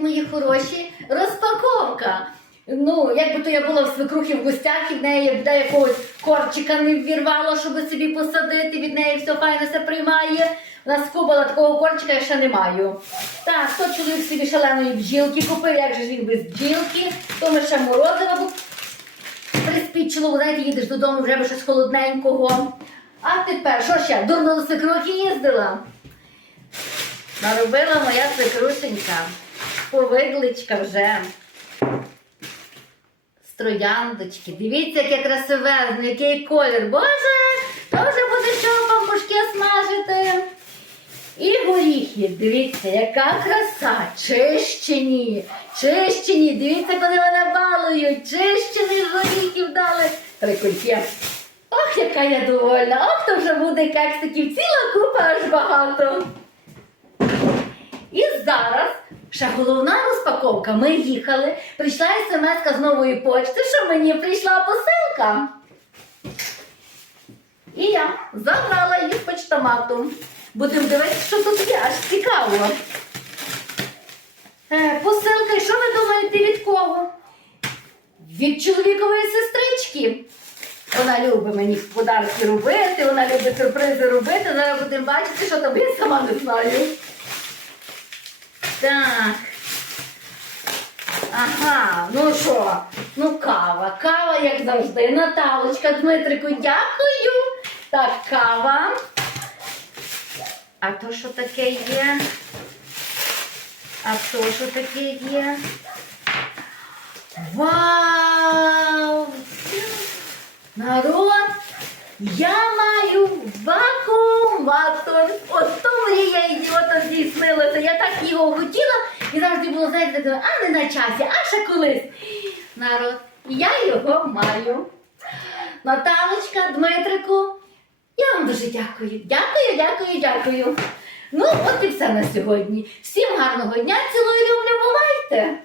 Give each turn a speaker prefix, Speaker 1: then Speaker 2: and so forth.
Speaker 1: мої хороші, розпаковка. Ну, якби то я була в свекрухі в гостях і в неї де якогось корчика не ввірвало, щоб собі посадити, від неї все файно все приймає. Вона скубала такого корчика, я ще не маю. Так, то чоловік собі шаленої бджілки купив, як же ж він без бджілки, то ми ще морозива, бо приспічило, знаєте, їдеш додому, вже би щось холодненького. А тепер, що ще? Дурно до свекрухи їздила. Наробила моя свекрусенька. Повидличка вже. З трояндочки. Дивіться, яке красивезне, який колір. Боже, то вже буде що пампушки смажити. І горіхи, дивіться, яка краса. Чищені, чищені. Дивіться, коли вони балують. Чищені горіхів дали. Прикольки. Ох, яка я довольна. Ох, то вже буде кексиків. Ціла купа аж багато. І зараз ще головна розпаковка. Ми їхали, прийшла смс з нової почти, що мені прийшла посилка. І я забрала її з почтомату. Будемо дивитися, що тут є, аж цікаво. Е, посилка, і що ви думаєте від кого? Від чоловікової сестрички. Вона любить мені подарки робити, вона любить сюрпризи робити. Зараз будемо бачити, що я сама не знаю. Так. Ага, ну що? Ну кава. Кава, як завжди. Наталочка, Дмитрику, дякую. Так, кава. А то що таке є? А то що таке є? Вау! Народ! Я маю вакууматор. От то мрія ідіота здійснилася. Я так його хотіла і завжди було, знаєте, а не на часі, а ще колись. Народ, я його маю. Наталочка, Дмитрику, я вам дуже дякую. Дякую, дякую, дякую. Ну, от і все на сьогодні. Всім гарного дня, цілую, люблю, бувайте!